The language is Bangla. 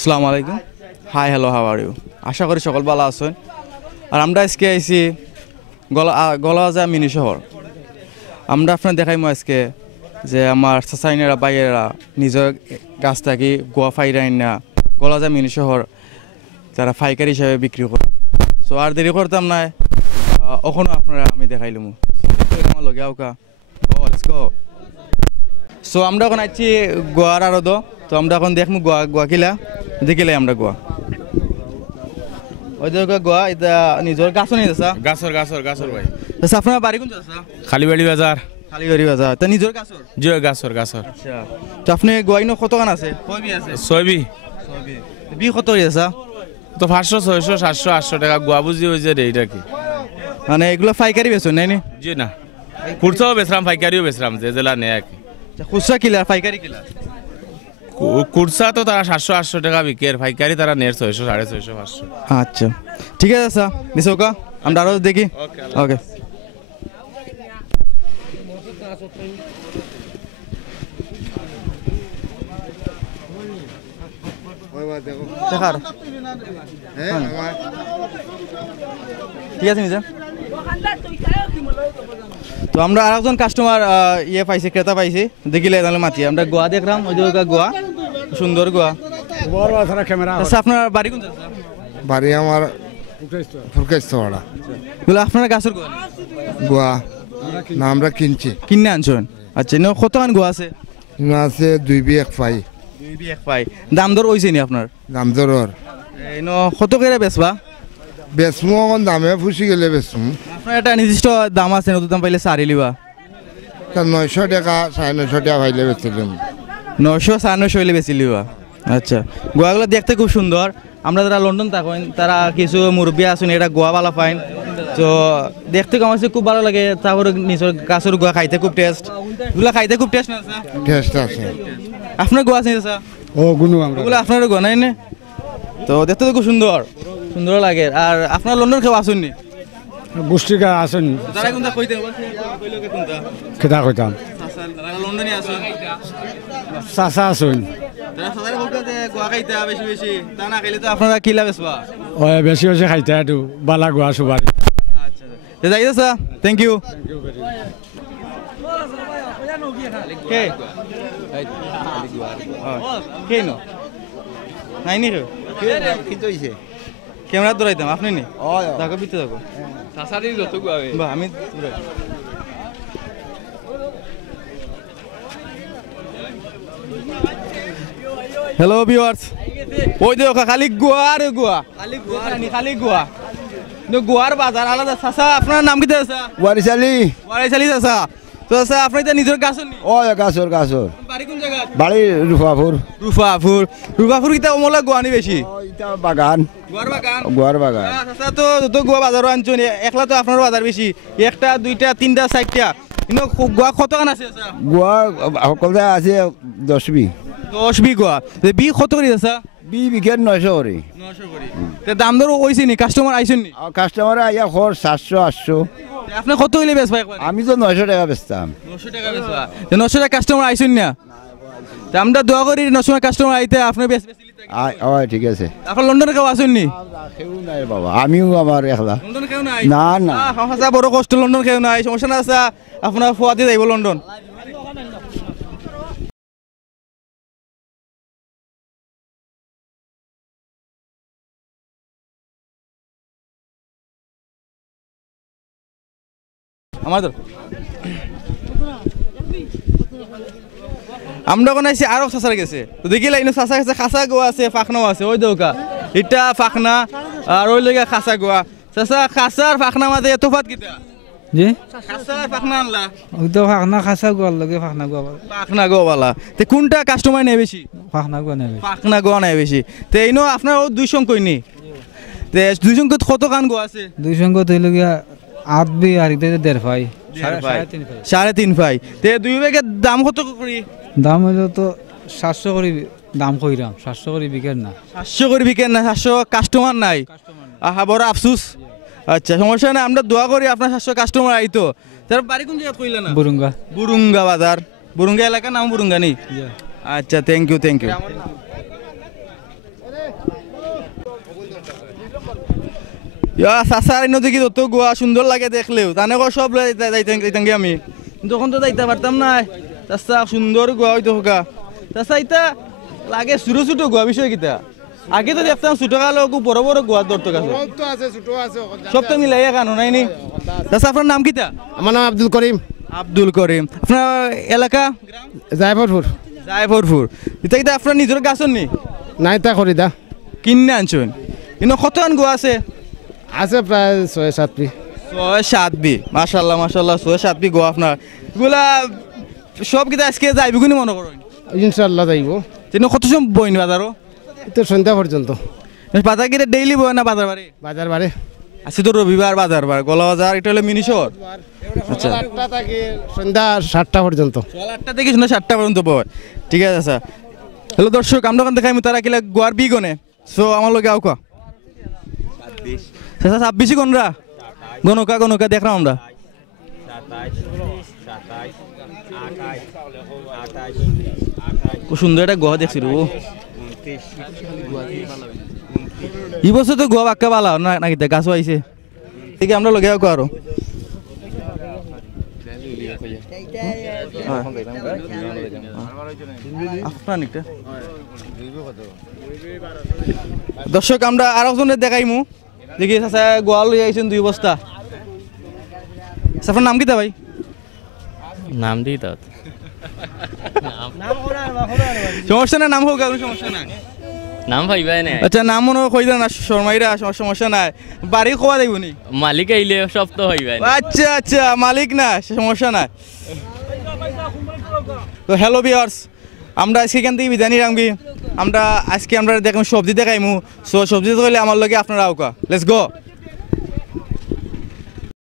আসসালামু আলাইকুম। Hi hello, how are you? আশা করি সকল ভালো আছেন। আর আমরা আজকে আইছি গলাবাজা মিনি শহর। আমরা আপনার দেখাইমো আজকে যে আমার চাচাইনেরা বাইয়েরা নিজের গাছ থাকি গোয়া ফাইরাইন না গলাবাজা মিনি শহর যারা ফাইকারি হিসাবে বিক্রি করে। সো আর দেরি করতাম না, ওখানে আপনারা আমি দেখাইলাম আমার লগে আউকা গো। সো আমরা এখন আছি গোয়ার আরো তো আমরা এখন দেখবো গোয়া কিলা দেখিলাই আমরা গোয়া ওই গোয়া এটা নিজের গাছও নিয়ে যাচ্ছা গাছর ভাই। আপনার বাড়ি কোন যাচ্ছা? খালিবাড়ি বাজার। খালিবাড়ি বাজার তা নিজের গাছর? জি গাছর। আচ্ছা, তো আপনি গোয়াইনো কত গান আছে? ছয়বি বি কত আছে? তো 500 600 700 800 টাকা গোয়া বুঝি হয়েছে রে। এটা কি মানে এগুলো ফাইকারি বেচুন নাই? জি না, খুচরাও বেচলাম ফাইকারিও বেচলাম, যে জেলা নেয় আর কি। খুচরা কিলা ফাইকারি কিলা? খুচরা তো তারা 700 800 টাকা বিকে, ফাইকারি তারা নেয় 600 650 500। আচ্ছা ঠিক আছে স্যার, বিশোকা আমরা আরো দেখি। ওকে দেখার ঠিক আছে মিজা। তো আমরা আর একজন কাস্টমার ইয়ে পাইছি, ক্রেতা পাইছি, দেখিলে তাহলে মাতি আমরা গোয়া দেখলাম। ওই যে গোয়া সুন্দর গোয়া। আচ্ছা আপনার বাড়ি কোন? বাড়ি আমার ফুরকেশ্বরা। আপনার গাছের গোয়া? গোয়া না আমরা কিনছি, কিনে আনছেন? আচ্ছা কত গান গোয়া আছে? আছে 2 বি 1 পাই। 2 বি 1 পাই। দাম দর হয়েছে নি আপনার? দাম দরর কত করে বেচবা? বেচমু আমার দামে ফুসি গেলে বেচম। আপনার একটা নির্দিষ্ট দাম আছে, নতুন দাম পাইলে সারি লিবা? তা 900 টাকা 950 টাকা পাইলে বেচলাম। 900 950 হইলে বেশি লিবা। আচ্ছা, গোয়াগুলো দেখতে খুব সুন্দর। আমরা যারা লন্ডন থাকেন তারা কিছু মুরব্বী আসুন, এটা গোয়া বালা পাইন, তো দেখতে আমার খুব ভালো লাগে। তারপরে নিজের গাছের গোয়া খাইতে খুব টেস্ট, এগুলো খাইতে খুব টেস্ট না? টেস্ট আছে। আপনার গোয়া আছে? ও গুনু আমরা ওগুলো আপনার গোয়া নাই না? তো দেখতে তো খুব সুন্দর সুন্দর লাগে। আর আপনার লন্ডন কেউ আসুননি? গোষ্ঠীকা আছেন তারা কোনটা কইতে কোনটা কেটা কইতাম লন্ডনে আসুন চাচা আছেন গোয়া খাইতে বেশি বেশি, তা না খাইলে তো আপনারা কিলা বেচবা? ও বেশি বেশি খাইতে একটু বালা গোয়া সুবারি। আচ্ছা যাই স্যার, থ্যাংক ইউ। কে কে নো নাই নি ক্যামেরা দৌড়াইতাম আপনি নি? দেখো বিতে দেখো বা আমি হ্যালো ভিউয়ার্স, ওই দেখো খালি গোয়া আর গোয়া, খালি গোয়া। গোয়ার বাজার আলাদা। চাচা আপনার নাম কি? ওয়ারিশালি। ওয়ারিশালি চাচা। তো চাচা আপনি তো নিজের গাছর নি? ও গাছর গাছর। বাড়ি কোন জায়গা? বাড়ি রূপাপুর। রূপাপুর কিতা ওমলা গোয়া নি বেশি? এটা বাগান, গোয়ার বাগান। গোয়ার বাগান। চাচা তো গোয়া বাজারও আনছেন, একলা তো আপনার বাজার বেশি, 1টা 2টা 3টা 4টা, কিন্তু গোয়া কত গান আছে? গোয়া সকল আছে 10 বি। 10 বি গোয়া। বি কত করে চাচা? বি বিকেট 900 করে। 900 করে। তে দাম দর হইছে নি? কাস্টমার আইছেন নি? কাস্টমার আইয়া খর 700 800। আপনি কত হইলে বেচবা একবার? আমি তো 900 টাকা বেচতাম। 900 টাকা বেচবা? 900 টাকা কাস্টমার আইছেন না? তে আমরা দোয়া করি 900 টাকা কাস্টমার আইতে আপনি বেচবেছিলি আয় ঠিক আছে। আপনি লন্ডনে কেউ আসেন নি? কেউ নাই বাবা, আমিও আমার একলা। লন্ডনে কেউ নাই? না না হাসা বড় কষ্ট, লন্ডন কেউ নাই, সমস্যা না আছে। আপনার ফুয়াতে যাইব লন্ডন। আমাদের আমরা কোন আইছি আরো চাষার গেছে, তো দেখিলা ইনো চাষা গেছে, খাসা গোয়া আছে, ফাঁকনাও আছে। ওই দৌকা এটা ফাঁকনা আর ওই লইগা খাসা গোয়া। চাষা খাসার ফাঁকনা মাঝে তফাত কিতা? জি খাসার ফাঁকনা আনলা? ওই তো ফাঁকনা খাসা গোয়ার লগে ফাঁকনা গোয়া ফাঁকনা গোয়ালা। তে কোনটা কাস্টমার নেয় বেশি? ফাঁকনা গোয়া নেবে। ফাঁকনা গোয়া নেয় বেশি। তে ইনো আপনার 2 সংখ্যই নি? তে 2 সংখ্য কত গান গোয়া আছে? 2 সংখ্য তো লগিয়া 8 বি আর ইতে 1.5 পাই, 3.5 পাই। তে 2 ব্যাগের দাম কত করি? দাম হইলো তো 700 করে দাম কইরাম, 700 করে বিকেট না। 700 করে বিকেন না? 700 কাস্টমার নাই? আহা বড় আফসোস। আচ্ছা সমস্যা না, আমরা দোয়া করি আপনার 700 কাস্টমার আইতো। তার বাড়ি কোন জায়গা কইলা না? বুরুঙ্গা। বুরুঙ্গা বাজার, বুরুঙ্গা এলাকা নাম বুরুঙ্গা নি? আচ্ছা থ্যাংক ইউ। চাচার নদী কি যত গোয়া সুন্দর লাগে দেখলেও তানে সব যাইতাম আমি তখন তো যাইতে পারতাম না চাচা সুন্দর গোয়া হইতো হোকা চাচা ইতা লাগে ছোটো ছোটো গোয়া বিষয় কিতা আগে তো দেখতাম ছোটো কালো বড় বড় গোয়া ধরতো কাছে সব তো মিলাই কানো নাই নি চাচা আপনার নাম কিতা? আমার নাম আব্দুল করিম। আব্দুল করিম। আপনার এলাকা? জায়ফরপুর। জায়ফরপুর। এটা কিতা আপনার নিজের গাছর নি? নাই তা করি দা কিনে আনছেন ইনো কতক্ষণ গোয়া আছে? আছে প্রায় 6-7 বি। 6-7 বি মাশাআল্লাহ মাশাআল্লাহ 6-7 বি গোয়া আপনার এগুলা সব কিতা আজকে যাইবে কোনি মনে করেন? ইনশাআল্লাহ যাইব। তিন কত সময় বইন বাজারও? তো সন্ধ্যা পর্যন্ত। বাজার কিটা ডেইলি বয় না বাজার বারে? বাজার বারে আজকে তো রবিবার বাজার বার গলা বাজার এটা হলো মিনি শহর। আচ্ছা সন্ধ্যা 7টা পর্যন্ত। 8টা থেকে সন্ধ্যা 7টা পর্যন্ত বয়। ঠিক আছে স্যার। হ্যালো দর্শক আমরা ওখান দেখাই তারা কিলা গোয়ার বি গনে সো আমার লগে আউকা 26 গনরা গনকা দেখলাম আমরা খুব সুন্দর একটা গোয়া দেখছি ও এই বছর তো গোয়া বাক্কা পালা না নাকি গাছ আইছে ঠিক আমরা লগে আউকা আরো দর্শক আমরা আর একজনের দেখাইমু দেখি চাচা গোয়াল লই আইছেন 2 বস্তা আপনার নাম কিতা ভাই? নাম দিই তো সমস্যা না নাম হোক কোনো সমস্যা নাই নাম ভাইবাই না আচ্ছা নাম মনে কই না শর্মাইরা সমস্যা নাই বাড়ি কোয়া যাইব নি মালিক আইলে সব তো হইবাই আচ্ছা আচ্ছা মালিক না সমস্যা নাই তো হ্যালো ভিউয়ার্স আমরা আজকে এখান থেকে বিদায় নিলাম কি আমরা আজকে আমরা দেখুন সবজি দেখাইমু সো সবজি তো হইলে আমার লগে আপনারা আউকা লেটস গো